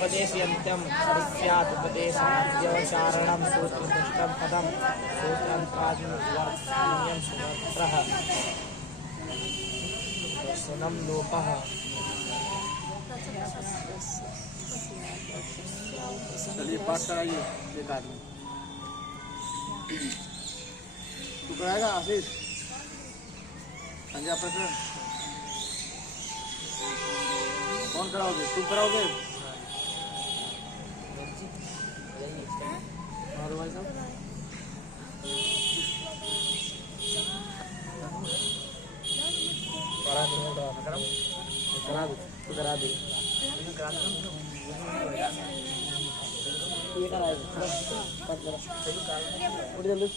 उपदेशयन्त्यं स्यात् उपदेशनाद्यवचारणं सूत्रदुष्टं पदं सूत्रान्तादिवर्ण्यं सूत्रः दर्शनं लोपः। चलिए पाठ कराइए एक आदमी। तू कराएगा आशीष? संज्ञा प्रकरण कौन कराओगे? तुम कराओगे? और भाई साहब करा दो तो करा दे। ये करा दो कट करा उठ जल्दी।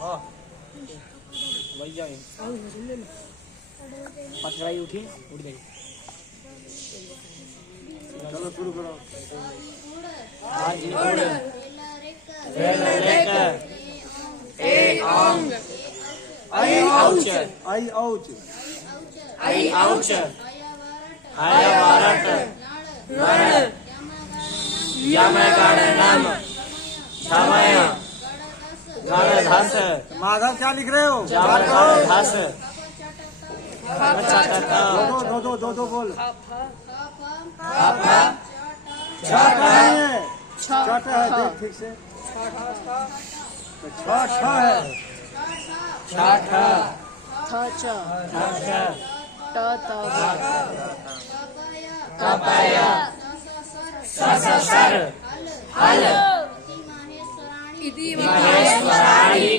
हां वही जाए पाँच कराई उठी उठ गई। चलो शुरू करो। आज उड़ लेक ए ओंग आई औच आई औच आई औच आया वारट नर यमगणनम समय गणधस। माधव क्या लिख रहे हो? गणधस दो बोल। छठ है छठ है देख ठीक से। छठ है छठ तपय सससर हल महेश्वराणि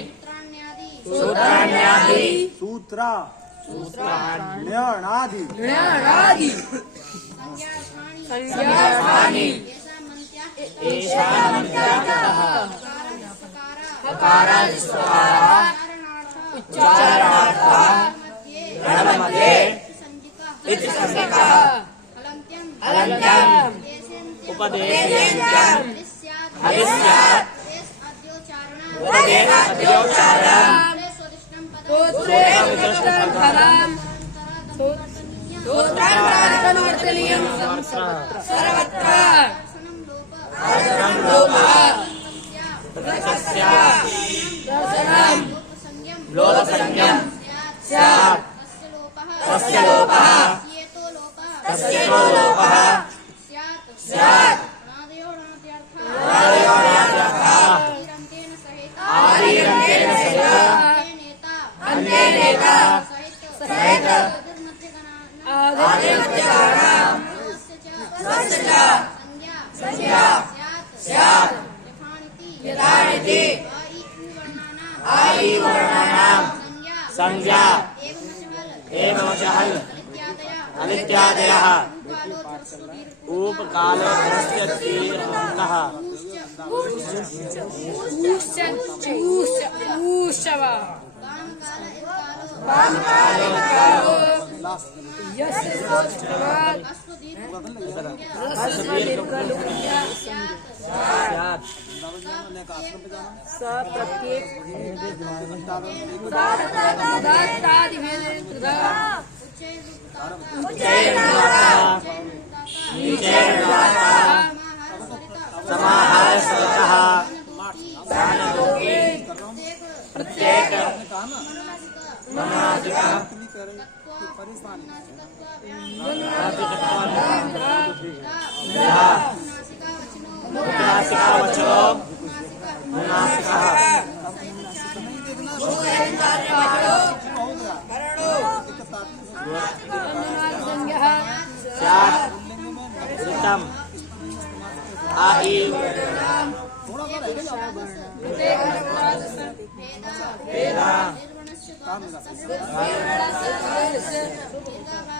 सूत्राण्यादि सूत्रा न्याणादि संज्ञास्थानि एषामन्त्याः अकारादिस्वकाराः उच्चारणार्थः गणमध्ये इति संज्ञकः अलन्त्यम् उपदेशयन्त्यम् हविष्यात् उपदेशाद्योच्चारणम् सूत्रान्तरवर्तनीयं सर्वत्र आचरणं लोपः दर्शनं लोपसंज्ञं स्यात् तस्य लोपः तस्य लोपः स्यात् आदिरन्तेन सहित अन्तेनेता सहित आदिमध्यकानां स्वस्य च संज्ञा स्यात् यथानिति आई वर्णानां संज्ञा एवं चहल अनित्यादयः उपकालस्य तीर्थः प्रत्येक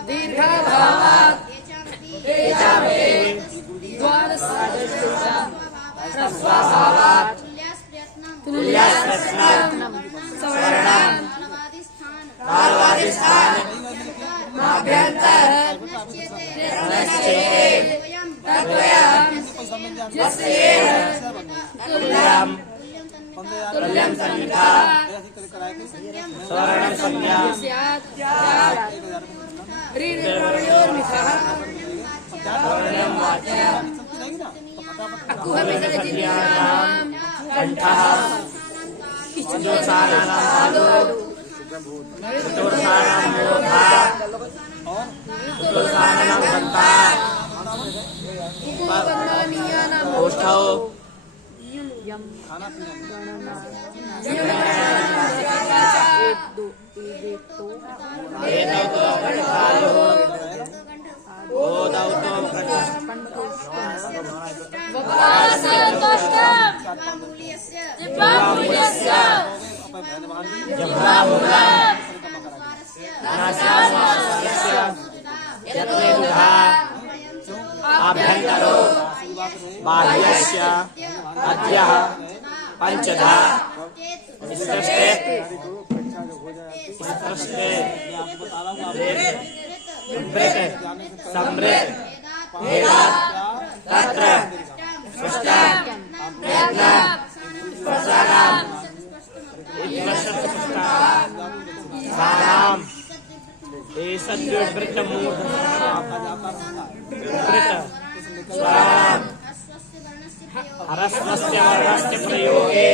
दीर्घ ह्रस्वभावात् तुल्यास्प्रयत्नं स्वर्णं कालवादिस्थान नाभ्यन्तर रणश्चेते तद्वयं यस्येन तुल्यं संहिता स्वर्णं संज्ञा स्वर्णं वाच्यं कंठः चतुर्थानां पादौ चतुर्थानां मूर्धा चतुर्थानां दन्ता ओष्ठौ एतौ कण्ठकायोः ओदौ जिह्वामूलस्य आभ्यन्तरो बाह्यस्य अद्यः पंचधा स्पष्टे समृत वेदात् तत्र स्पष्टं प्रयत्नं स्पर्शानां सानां स्वराणां ह्रस्वस्य वर्णस्य प्रयोगे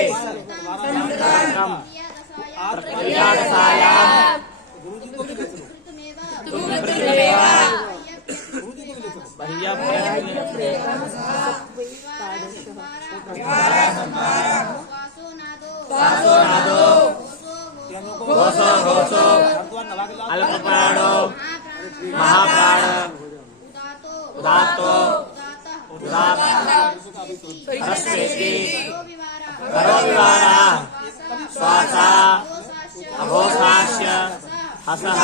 प्रक्रियादशायां घोषो घोषो अल्पप्राणो महाप्राण उदातो उदात ह्रस्वेति करोविवारा श्वासा अघोषास्य हसः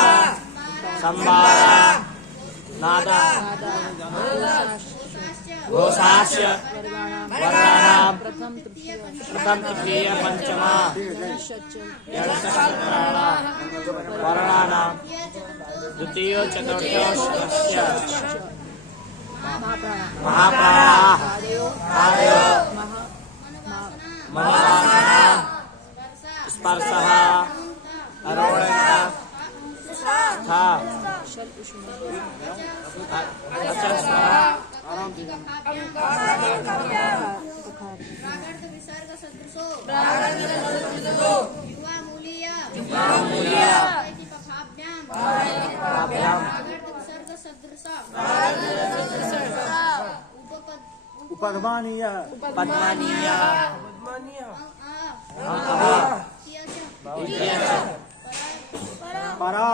संवारा नादा घोषास्य वर्णानां प्रथम तृतीय पंचमा वर्णानां द्वितीय चतुर्थस्य महाप्राणाः आदयो मनोवासना स्पर्शः अरोणता था उपधमानीय पद्मानीय परा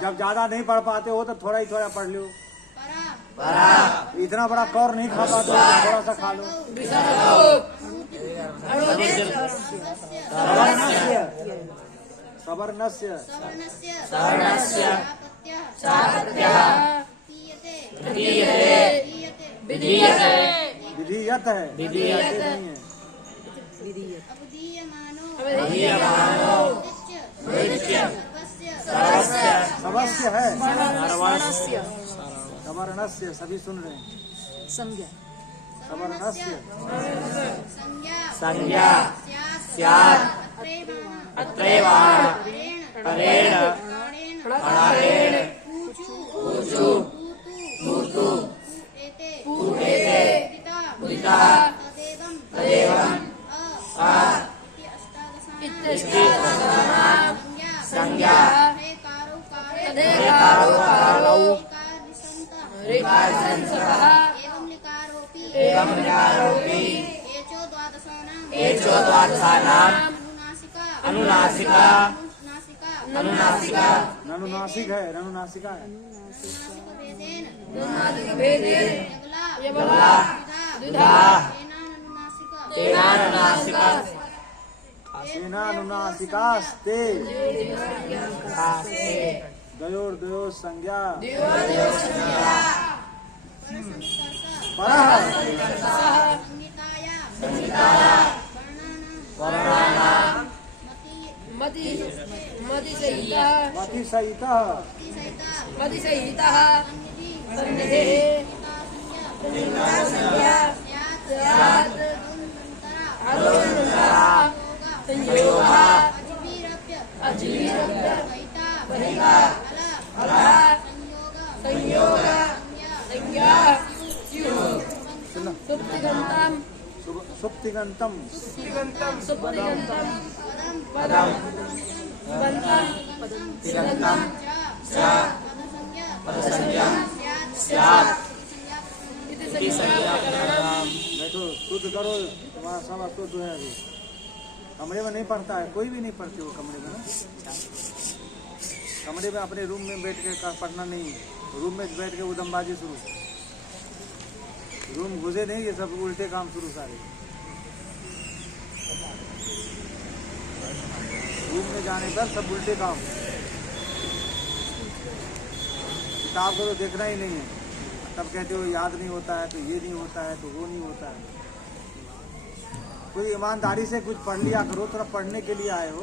जब ज्यादा नहीं पढ़ पाते हो तो थोड़ा ही थोड़ा पढ़ लो। इतना बड़ा कौर नहीं खा पाते हो तो थोड़ा सा खा लो। सवर्णस्य विधीयत है सवस्य है सवर्णस्य सभी सुन रहे हैं। संज्ञा सवर्णस्य संज्ञा स्यात् अत्रैवाण परेण प्राणेन ऊचु ऊतु ऊतेते उदिता तदेवं आ संज्ञा एवं लिकारोपि एचो द्वादशानां अनुनासिका ननुनासिक है ननुनासिका है सेनानुनासिकास्ते द्वयोर्द्वयोः संज्ञा परः अतिशयितः अतिशयितः सन्निधिः संज्ञा स्यात् संयोगः अजीरभ्य वहिता फलः संयोगः संज्ञा सुप्तिगंतम पदम नहीं तो शुद्ध करो, तुम्हारा सब अशुद्ध है। अभी कमरे में नहीं पढ़ता है, कोई भी नहीं पढ़ते वो कमरे में ना। कमरे में अपने रूम में बैठ के पढ़ना नहीं है, रूम में बैठ के उदमबाजी शुरू। रूम घुसे नहीं, ये सब उल्टे काम शुरू सारे। रूम में जाने पर सब उल्टे काम। किताब को तो देखना ही नहीं है, तब कहते हो याद नहीं होता है, तो ये नहीं होता है, तो वो नहीं होता है। कोई ईमानदारी से कुछ पढ़ लिया करो, थोड़ा पढ़ने के लिए आए हो।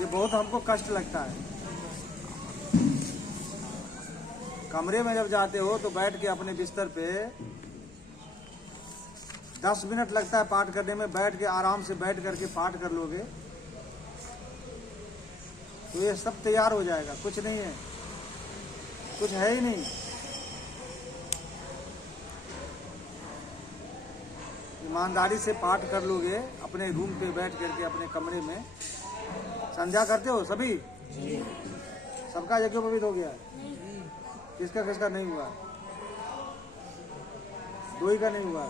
ये बहुत हमको कष्ट लगता है। कमरे में जब जाते हो तो बैठ के अपने बिस्तर पे 10 मिनट लगता है पाठ करने में, बैठ के आराम से बैठ करके पाठ कर लोगे तो ये सब तैयार हो जाएगा। कुछ नहीं है, कुछ है ही नहीं। ईमानदारी से पाठ कर लोगे अपने रूम पे बैठ करके अपने कमरे में। संध्या करते हो सभी? सबका यज्ञोपवीत हो गया? किसका किसका नहीं हुआ? दो ही का नहीं हुआ।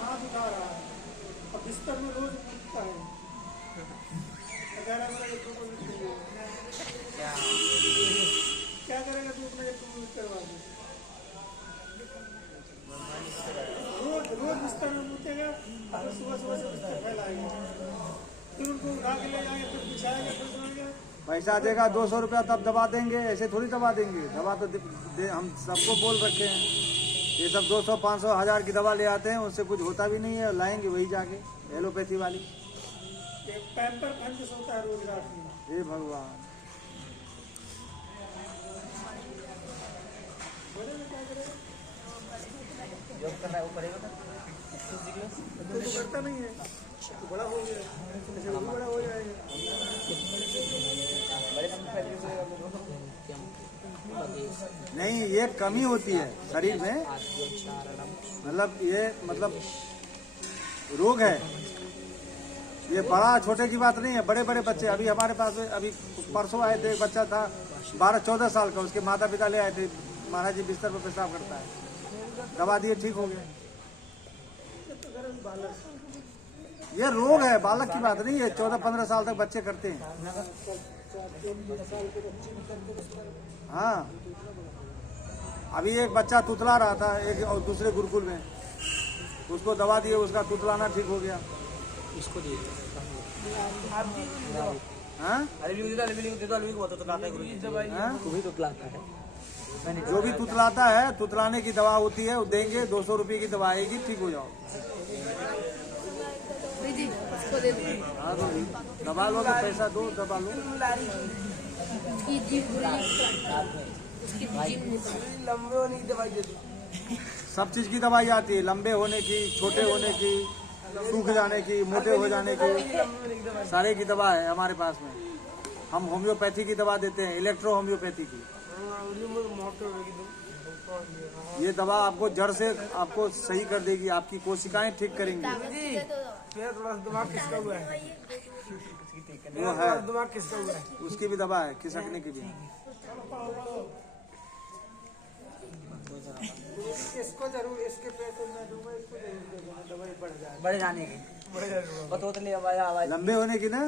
हाथ उठा रहा है और बिस्तर में रोज उठता है। क्या करेगा तू अपने करवा दे? रोज रोज बिस्तर में उठेगा और सुबह सुबह से बिस्तर फैलाएगा, फिर उनको उठा के ले जाएंगे, फिर बिछाएंगे, फिर सोएंगे। पैसा देगा 200 रुपया तब दबा देंगे, ऐसे थोड़ी दबा देंगे। दवा तो हम सबको बोल रखे हैं। ये सब 200, 500, 1000 की दवा ले आते हैं, उससे कुछ होता भी नहीं है। लाएंगे वही जाके एलोपैथी वाली। पैम्पर पहन के सोता है रोज रात में। हे भगवान, तो करता नहीं है, तो बड़ा हो गया, ऐसे वो बड़ा हो जाएगा। नहीं, ये कमी होती है शरीर में, मतलब रोग है ये। बड़ा छोटे की बात नहीं है, बड़े बड़े बच्चे। अभी हमारे पास अभी परसों आए थे, एक बच्चा था 12-14 साल का, उसके माता पिता ले आए थे। महाराज जी बिस्तर पर पेशाब करता है, दवा दिए, ठीक हो गया। ये रोग है, बालक की बात नहीं है। 14-15 साल तक बच्चे करते हैं। हाँ, अभी एक बच्चा तुतला रहा था एक और दूसरे गुरुकुल में, उसको दवा दिए, उसका तुतलाना ठीक हो गया। इसको दिए हाँ? तुम्ही तो लाता है। जो भी तुतलाता है, तुतलाने की दवा होती है, वो देंगे। 200 रुपये की दवा आएगी, ठीक हो जाओ। हाँ, दबा लो तो पैसा दो, दबा लो। लंबे होने की दवाई दे दो। सब चीज की दवाई आती है, लंबे होने की, छोटे होने की, सूख जाने की, मोटे हो जाने की, सारे की दवा है हमारे पास में। हम होम्योपैथी की दवा देते हैं, इलेक्ट्रो होम्योपैथी की। ये दवा आपको जड़ से आपको सही कर देगी, आपकी कोशिकाएं ठीक करेंगी। थोड़ा दिमाग किसका हुआ है? वो है, दिमाग किसका हुआ है? उसकी भी दवा है, खिसकने की भी। इसको जरूर, इसके पैसे मैं दूंगा, इसको जरूर दे दूंगा, दवाई बढ़ जाए, बड़े जाने की आवाज। लंबे होने की ना।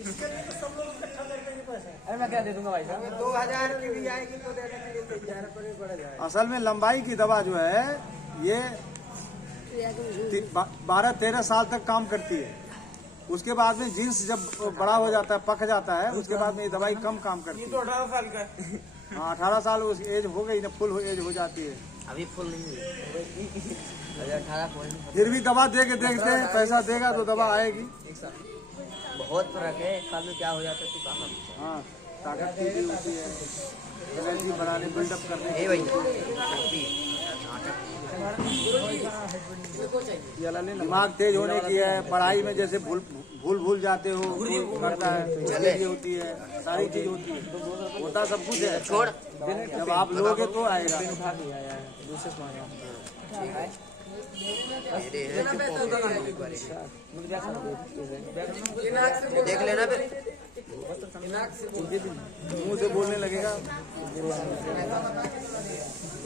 इसके लिए तो सब लोग इकट्ठा करके नहीं पैसा। अरे मैं क्या दे दूंगा भाई साहब? 2000 की भी आएगी तो देने के लिए तैयार पर बढ़ जाए। असल में लंबाई की दवा जो है ये 12-13 साल तक काम करती है। उसके बाद में जीन्स जब बड़ा हो जाता है, पक जाता है, उसके बाद में ये दवाई कम काम करती है। तो 18 साल का है। हाँ, 18 साल उस एज हो गई ना, फुल एज हो जाती है। अभी फुल नहीं हुई। फिर भी दवा दे के देखते हैं, पैसा देगा तो दवा आएगी। बहुत फर्क है, एक साल में क्या हो जाता है तू कहाँ। हाँ, ताकत की भी होती है, एनर्जी बनाने, बिल्डअप करने की। दिमाग तेज होने की है, पढ़ाई में जैसे भूल जाते हो, करता है, चले होती है, सारी चीज होती है, होता सब कुछ है। छोड़, जब आप लोगे तो आएगा। देख लेना फिर, मुंह से बोलने लगेगा,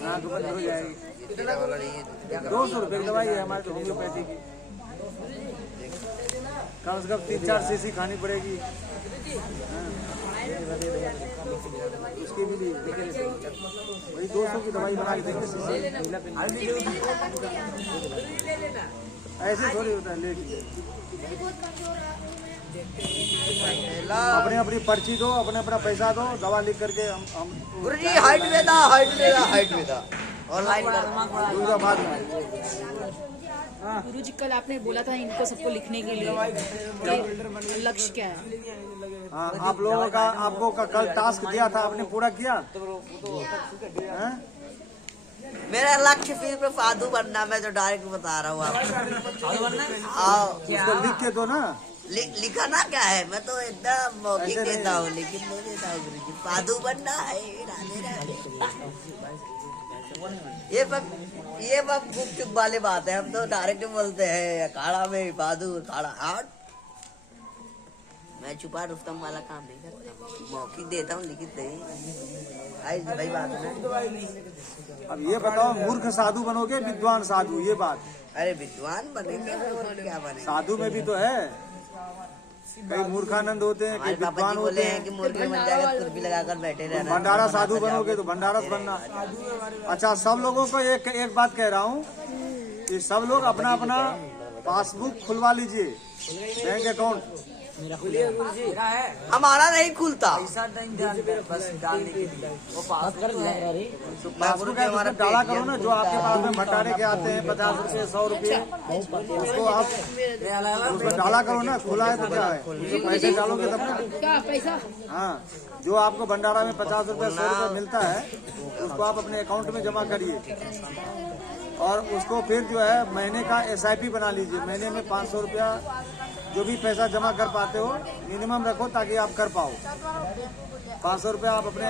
नाक बंद हो जाएगी। 200 रुपए की दवाई है हमारे तो होम्योपैथी की, कम से कम 3-4 सीसी खानी पड़ेगी। हाँ। उसके भी लिए वही 200 की दवाई बना के देंगे सीसी। ऐसे थोड़ी होता है, लेके अपने अपनी पर्ची दो, अपने अपना पैसा दो, दवा लिख करके हम गुरु जी हाइट में था ऑनलाइन दूसरा बाद में। गुरु जी कल आपने बोला था इनको सबको लिखने के लिए, लक्ष्य क्या है? हाँ, आप लोगों का आपको कल टास्क दिया था, आपने पूरा किया? हाँ? मेरा लक्ष्य फिर साधु बनना, मैं तो डायरेक्ट बता रहा हूँ आपको। उसको लिख के दो ना। लिखाना क्या है, मैं तो एकदम मौखिक देता हूँ, लेकिन नहीं देता हूँ गुरु जी। साधु बनना है, ये सब गुपचुप वाली बात है, हम तो डायरेक्ट बोलते हैं अखाड़ा में साधु, अखाड़ा हाट। मैं छुपा रुस्तम वाला काम नहीं करता, मौखिक देता हूँ, लिखित नहीं। भाई बात है। अब ये बताओ, मूर्ख साधु बनोगे विद्वान साधु, ये बात? अरे विद्वान बनेंगे और क्या बनेंगे? साधु में भी तो है, कई मूर्खानंद होते हैं, कई विद्वान होते हैं। कि मुर्गे बन जाएगा, कुर्सी लगाकर बैठे रहना। भंडारा साधु बनोगे तो भंडारस बनना। अच्छा, सब लोगों को एक बात कह रहा हूँ कि सब लोग अपना अपना पासबुक खुलवा लीजिए, बैंक अकाउंट। हमारा नहीं खुलता, पासबुक हमारा डाला करो ना, जो आपके पास में भंडारे के आते हैं 50 रुपए 100 रुपए, उसको आप उसमें डाला करो ना। खुला है तो क्या है, उसमें पैसे डालोगे तब ना। क्या पैसा? हाँ, जो आपको भंडारा में 50 रुपए 100 रुपए मिलता है, उसको आप अपने अकाउंट में जमा करिए, और उसको फिर जो है महीने का SIP बना लीजिए। महीने में 500 रुपया जो भी पैसा जमा कर पाते हो मिनिमम रखो, ताकि आप कर पाओ। 500 रुपया आप अपने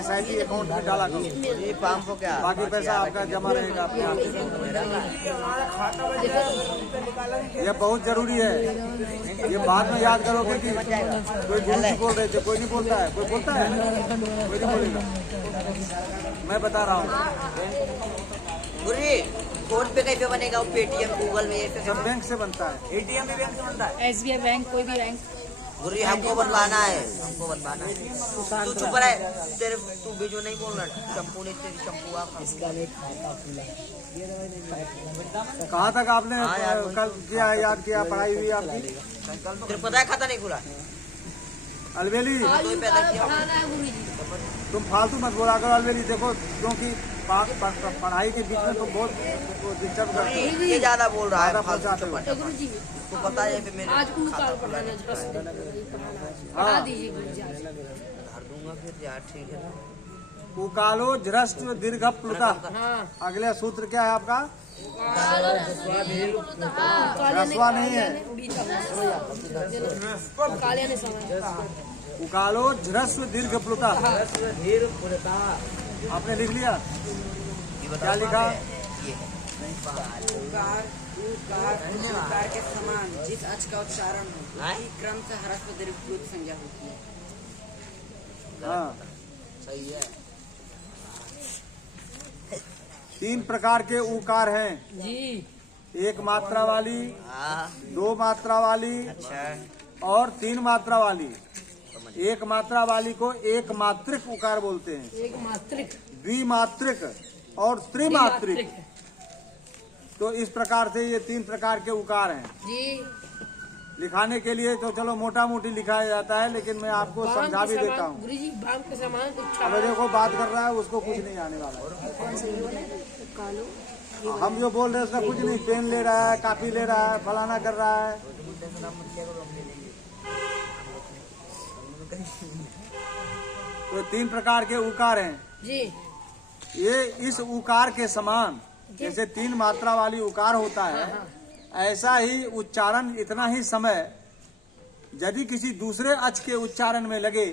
SIP अकाउंट में डाला करो, ये 500 क्या? बाकी पैसा आपका जमा रहेगा अपने आप। यह बहुत जरूरी है, ये बाद में याद करोगे कि कोई गुरु जी बोल रहे थे, कोई नहीं बोलता है, कोई बोलता है, कोई नहीं बोलेगा। मैं बता रहा हूँ। गुरु जी फोन पे कैसे बनेगा? वो पेटीएम गूगल में ऐसे सब बैंक से बनता है, ATM भी बैंक से बनता है। SBI बैंक, कोई भी बैंक। गुरु जी हमको बनवाना है, हमको बनवाना है। तू चुप रहे, तेरे तू बीजो नहीं बोलना। शंपू नहीं, तेरी शंपू आप कहाँ तक आपने कल किया, याद किया, पढ़ाई हुई आपकी? तेरे पता है खाता नहीं खुला? अलवेली, तो ही पैदा किया। तुम फालतू मत बोला करो अलवेली। देखो, क्योंकि पढ़ाई के बीच में तुम बहुत डिस्टर्ब करते हो, ये ज्यादा बोल रहा है, पहुँचाते हो। गुरु जी तो पता है फिर मेरे आज उनका पढ़ाना पढ़ा दीजिए गुरु जी। धर दूंगा फिर यार, ठीक है ना। उकालो ह्रस्व दीर्घ प्लुता। अगला सूत्र क्या है आपका? ह्रस्वा नहीं है, उकालो ह्रस्व दीर्घ प्लुता। आपने लिख लिया? क्या लिखा? उकार के समान जिस अच का उच्चारण हो उसी क्रम से ह्रस्व दीर्घ संज्ञा होती है। हाँ, सही है। 3 प्रकार के उकार हैं जी। 1 मात्रा वाली, हाँ 2 मात्रा वाली अच्छा, और 3 मात्रा वाली। 1 मात्रा वाली को एक मात्रिक उकार बोलते हैं, एक मात्रिक, द्विमात्रिक और त्रिमात्रिक। तो इस प्रकार से ये 3 प्रकार के उकार हैं। जी। लिखाने के लिए तो चलो मोटा मोटी लिखाया जाता है, लेकिन मैं आपको समझा भी देता हूँ। गुरु जी बाम के समान अब देखो बात कर रहा है, उसको कुछ नहीं आने वाला। कालो हम जो बोल रहे हैं उसका कुछ नहीं, पेन ले रहा है, कापी ले रहा है, फलाना कर रहा है। तो 3 प्रकार के उकार हैं जी। ये इस उकार के समान जैसे 3 मात्रा वाली उकार होता है, ऐसा ही उच्चारण इतना ही समय यदि किसी दूसरे अच के उच्चारण में लगे,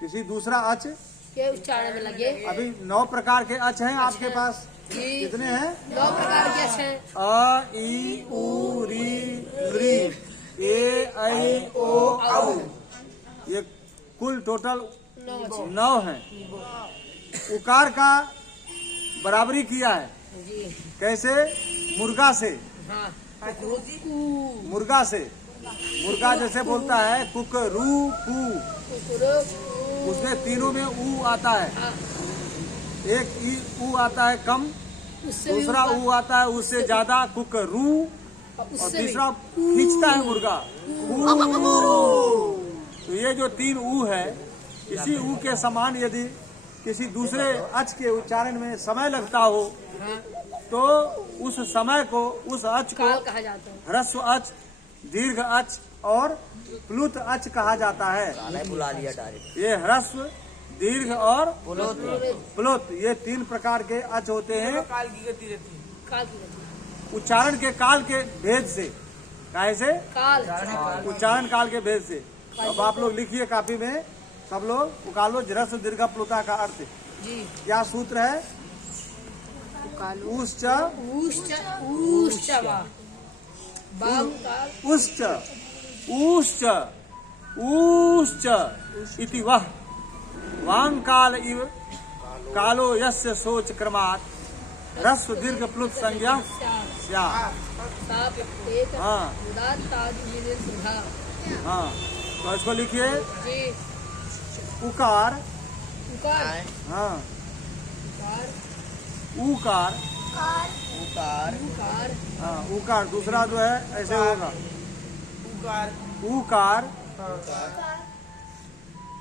किसी दूसरा अच के उच्चारण में लगे। अभी 9 प्रकार के अच हैं आपके पास। जी। कितने हैं? 9 प्रकार के अच हैं। अ, ई, उ, री, लृ, ए, ऐ, ओ, औ। ये कुल टोटल 9 हैं। उकार का बराबरी किया है। जी। कैसे? मुर्गा से। हाँ। मुर्गा से। मुर्गा जैसे बोलता है कुकरू कू, उसमें तीनों में ऊ आता है। हाँ। एक ई ऊ आता है कम, उससे भी दूसरा ऊ आता है उससे ज्यादा कुकरू, और तीसरा खींचता है मुर्गा ऊ। तो ये जो 3 ऊ है, इसी ऊ के समान यदि किसी दूसरे अच के उच्चारण में समय लगता हो, तो उस समय को, उस अच को काल कहा जाता है। ह्रस्व अच, दीर्घ अच और प्लुत अच कहा जाता है। काला बुला लिया डायरेक्ट। ये ह्रस्व, दीर्घ और प्लुत। प्लुत, ये 3 प्रकार के अच होते हैं। काल की गति। उच्चारण के काल के भेद से। कैसे? काल। उच्चारण काल के भेद से। अब आप लोग लिखिए कापी में, सब लोग उकालो ह्रस्व दीर्घ प्लुता का अर्थ। जी। क्या सूत्र है? उश्च उश्च उश्च उश्च इति वह वांकाल इव कालो यस्य सोच क्रमात् ह्रस्व दीर्घ प्लुत संज्ञा स्यात्। हाँ हाँ, तो इसको लिखिए। जी। उकार, उकार। हाँ, उकार। उकार, उकार। हाँ, उकार। दूसरा जो है ऐसे होगा उकार,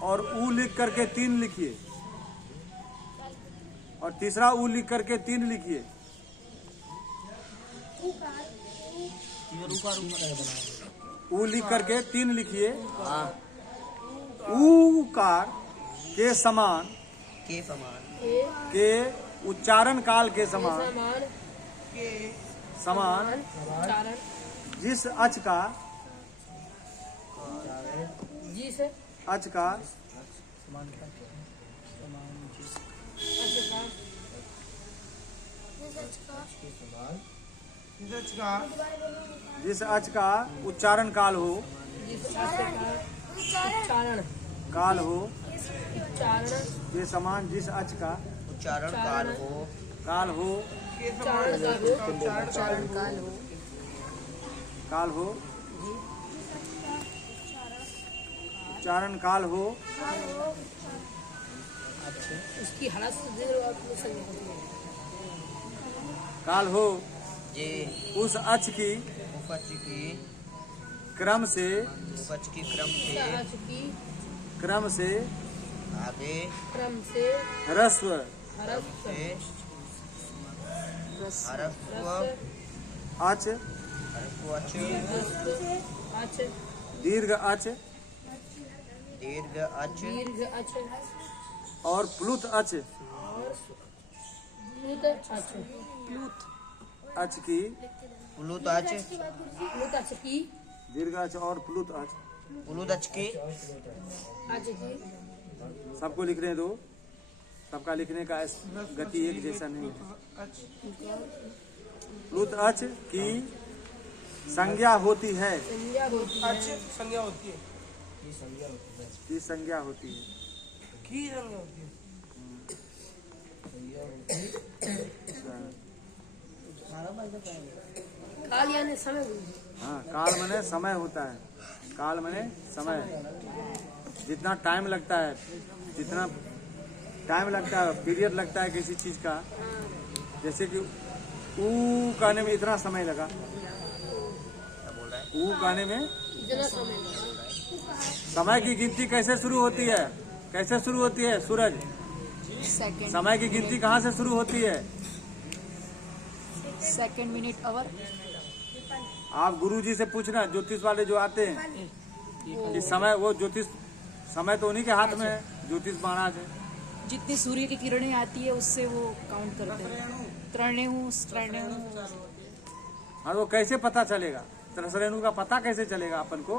और ऊ लिख करके 3 लिखिए, और तीसरा ऊ लिख करके 3 लिखिए। ऊ लिख करके 3 लिखिए। ऊकार के समान, के समान, के उच्चारण काल के समान, समान उच्चारण जिस अच का, जिस अच का जिस अच का उच्चारण काल हो, उच्चारण काल हो, उच्चारण के समान जिस अच का उच्चारण काल हो, काल हो, उच्चारण काल हो, काल हो, उच्चारण काल हो, उसकी ह्रस्व दीर्घ और प्लुत संज्ञा होती है। काल हो जी। उस अच की उपच की क्रम से, उपच की क्रम से अच की क्रम से आगे क्रम से ह्रस्व ह्रस्व से हरफ अच, अच दीर्घ अच दीर्घ अच दीर्घ अच और प्लुत अच, प्लुत अच अच की, प्लुत अच प्लुत अच की दीर्घ अच और प्लुत अच। प्लुत अच की अच की सबको लिखने दो, सबका लिखने का गति एक जैसा नहीं है। प्लुत अच की संज्ञा होती है, संज्ञा होती है। संज्ञा होती है। की संज्ञा होती है। की संज्ञा होती है। काल यानी समय। हाँ, काल मने समय होता है। काल मने समय। जितना टाइम लगता है, जितना टाइम लगता है, पीरियड लगता है किसी चीज का, जैसे कि ऊ कहने में इतना समय लगा, ऊ कहने में इतना समय लगा। समय की गिनती कैसे शुरू होती है? कैसे शुरू होती है सूरज? सेकंड। समय की गिनती कहाँ से शुरू होती है? सेकंड मिनट आवर आप गुरुजी से पूछना, ज्योतिष वाले जो आते हैं कि समय, वो ज्योतिष समय तो उन्हीं के हाथ में है, ज्योतिष महाराज है। जितनी सूर्य की किरणें आती है उससे वो काउंट करते हैं। त्रणेहु हाँ, वो कैसे पता चलेगा? त्रसरेणु का पता कैसे चलेगा अपन को?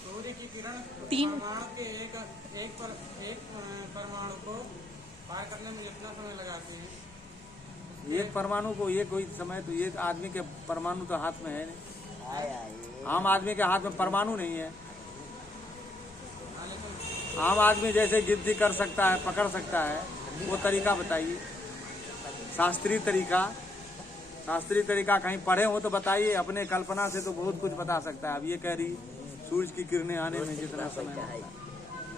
सूर्य की किरण 3 परमाणु के एक परमाणु को पार करने में कितना समय लगाते हैं? एक परमाणु को ये कोई समय, तो ये आदमी के परमाणु तो हाथ में है नहीं। आम आदमी के हाथ में परमाणु नहीं है। आम आदमी जैसे गिनती कर सकता है, पकड़ सकता है, वो तरीका बताइए। शास्त्रीय तरीका कहीं पढ़े हो तो बताइए। अपने कल्पना से तो बहुत कुछ बता सकता है। अब ये कह रही सूरज की किरणें आने में जितना समय लगता है।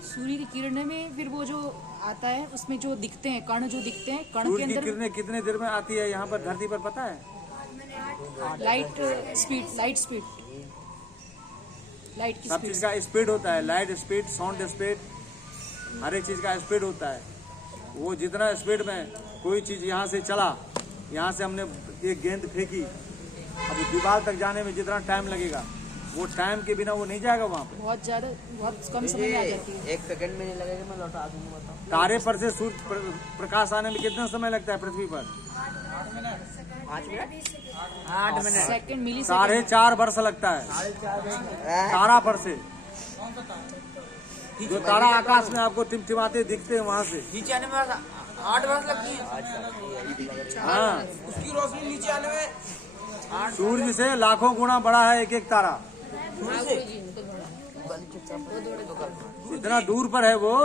सूर्य की किरणें में फिर वो जो आता है उसमें जो दिखते हैं कण, जो दिखते हैं कण के सूरज की अंदर किरणें कितने देर में आती है यहाँ पर धरती पर, पता है? लाइट की सब चीज का स्पीड होता है। लाइट स्पीड, साउंड स्पीड, हर एक चीज का स्पीड होता है। वो जितना स्पीड में कोई चीज यहाँ से चला, यहाँ से हमने एक गेंद फेंकी, अब दीवार तक जाने में जितना टाइम लगेगा, वो टाइम के बिना वो नहीं जाएगा वहाँ पे। बहुत कम समय में आ जाती है। 1 सेकंड में नहीं लगेगा, मैं लौटा दूंगा। बताओ तारे पर से सूर्य प्रकाश आने में कितना समय लगता है पृथ्वी पर? 8 मिनट। सेकंड मिली 4.5 वर्ष लगता है तारा पर से। जो तारा आकाश में आपको टिमटिमाते दिखते हैं वहाँ से, नीचे आने में 8 वर्ष लगती है। हाँ, उसकी रोशनी नीचे आने में सूर्य से लाखों गुना बड़ा है एक एक तारा। इतना दूर पर है वो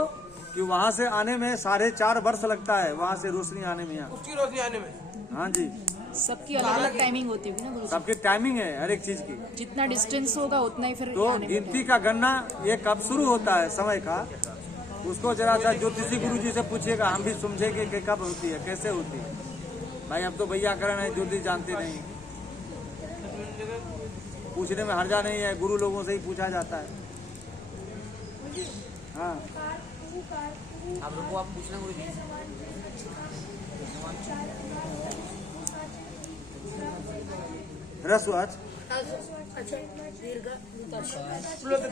कि वहाँ से आने में 4.5 वर्ष लगता है, वहाँ से रोशनी आने में यहाँ। उसकी रोशनी आने में। हाँ जी, सबकी अलग अलग टाइमिंग होती है ना गुरु जी। सबकी टाइमिंग है हर एक चीज की। जितना डिस्टेंस होगा उतना ही फिर तो आने में गिनती का गणना ये कब शुरू होता है समय का, उसको जरा सा ज्योतिषी गुरु जी से पूछिएगा, हम भी समझेंगे कि कब होती है, कैसे होती है। भाई अब तो वैयाकरण है, ज्योतिष जानते नहीं, पूछने में हर्जा नहीं है, गुरु लोगों से ही पूछा जाता है। हाँ, आप लोगों को आप पूछना गुरु जी। रस्वच,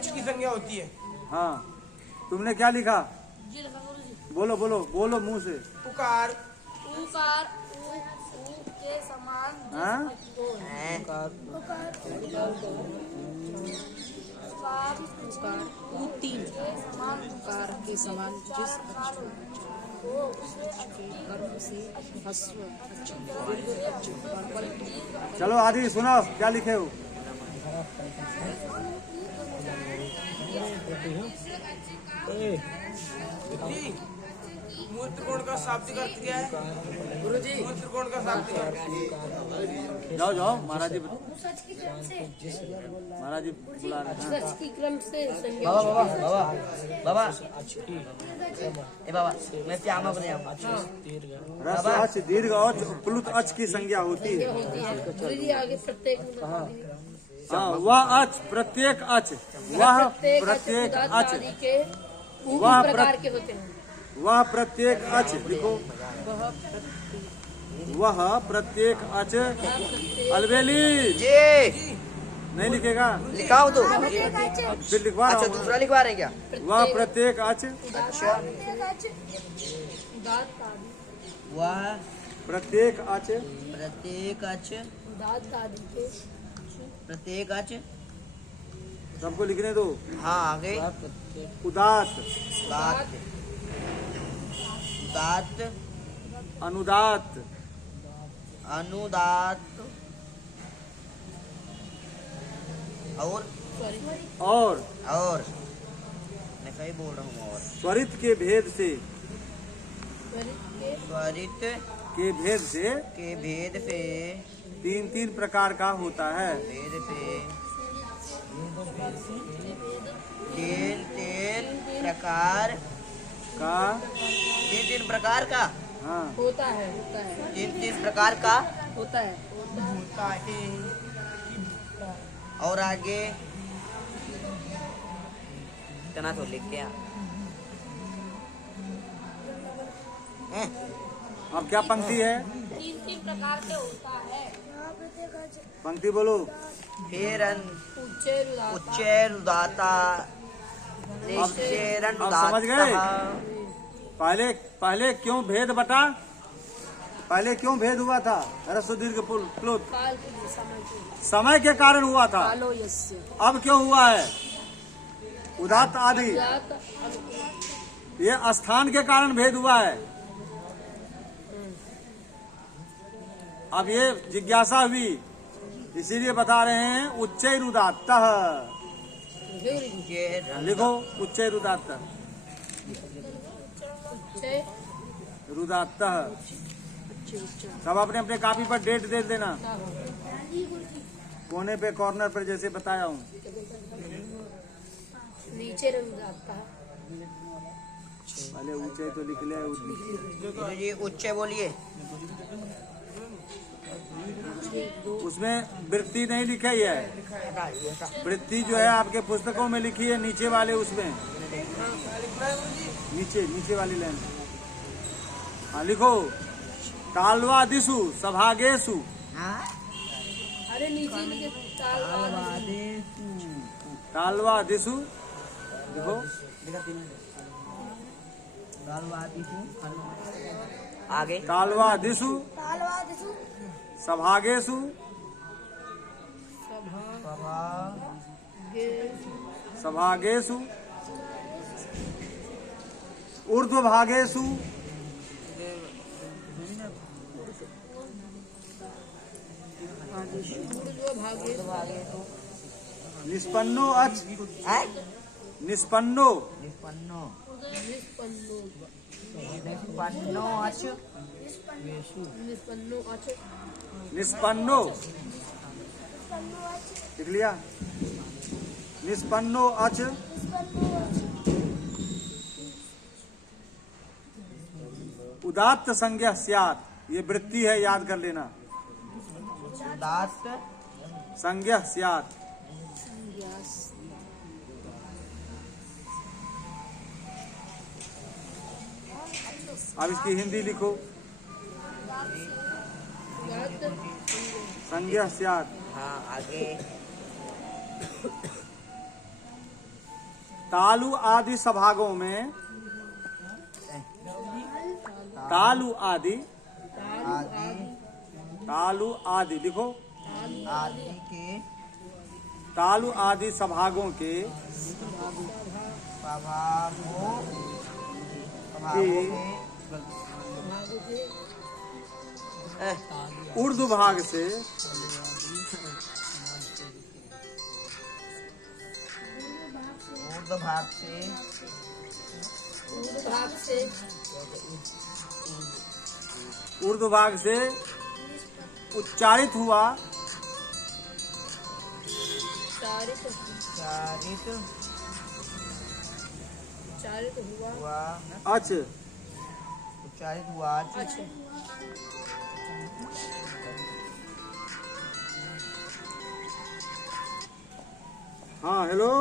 की संज्ञा होती है। हाँ, तुमने क्या लिखा? बोलो बोलो बोलो मुंह से। पुकार के समान हाँ? तीन कार के समान जिस कर्म से हस्व चलो आदि सुनो क्या लिखे हो। मूल त्रिकोण का शाब्दिक अर्थ क्या है गुरु जी? मूल त्रिकोण का शाब्दिक अर्थ। जाओ जाओ महाराज जी, सच की क्रम से महाराज जी बुला रहे हैं। सच की क्रम से संज्ञा बाबा ए बाबा, मैं प्यामा बने रस अच दीर्घ अच प्लुत अच की संज्ञा होती है। गुरु जी आगे प्रत्येक हाँ, वह अच प्रत्येक अच, वह प्रत्येक अच, के वह प्रकार के होते हैं। वह प्रत्येक अच लिखो, वह प्रत्येक अच। अलबेली जी नहीं लिखेगा, लिखाओ तो। फिर लिखवा रहा अच्छा हूँ। दूसरा लिखवा रहे हैं क्या? वह प्रत्येक अच, वह प्रत्येक अच, प्रत्येक अच, प्रत्येक अच। सबको लिखने दो। हाँ आगे उदात, दात, दात, अनुदात, अनुदात और मैं सही बोल रहा हूँ। और स्वरित के भेद से, स्वरित के भेद से के भेद से, 3 प्रकार का होता है। भेद से 3 प्रकार का, 3 प्रकार का, हाँ, होता है 3 प्रकार का होता है। और आगे इतना तो लिख गया। अब क्या पंक्ति है? तीन प्रकार के होता है। पंक्ति बोलो। फिर उच्चैरुदाता, अब समझ गए पहले क्यों भेद बटा, पहले क्यों भेद हुआ था? ह्रस्व दीर्घ प्लुत काल के समय के समय के कारण हुआ था। कालो यस्य। अब क्यों हुआ है? उदात्त आदि, ये स्थान के कारण भेद हुआ है। अब ये जिज्ञासा हुई, इसीलिए बता रहे हैं उच्चैरुदात्तः। लिखो उच्चैरुदात्तः, रुदात्तः। सब अपने अपने कॉपी पर डेट दे देना, कोने पे कॉर्नर पर जैसे बताया हूँ। नीचे रुदाता, पहले ऊंचे तो लिख लिया। जी उच्च बोलिए। उसमें वृत्ति नहीं लिखी है, वृत्ति जो है आपके पुस्तकों में लिखी है नीचे वाले, उसमें नीचे वाली लाइन। हाँ लिखो तालवा दिशु सभागेशु। अरे नीचे लिखे तालवा दिशु, देखो आगे तालवा दिशु सभागेशु सभागेशु ऊर्ध्वभागेशु निष्पन्नो अच निष्पन्नो निष्पन्नो निष्पन्नो लिख लिया। निष्पन्नो अच उदात्त संज्ञा स्यात्, ये वृत्ति है, याद कर लेना। उदात्त संज्ञा स्यात्। अब इसकी हिंदी लिखो। संज्ञा स्यात्। हाँ आगे तालु आदि सभागों में, तालु आदि लिखो। आदि के तालु आदि सभागों के ऊर्ध्व भाग से ऊर्ध्व भाग से उच्चारित हुआ अच, उच्चारित हुआ हाँ हेलो।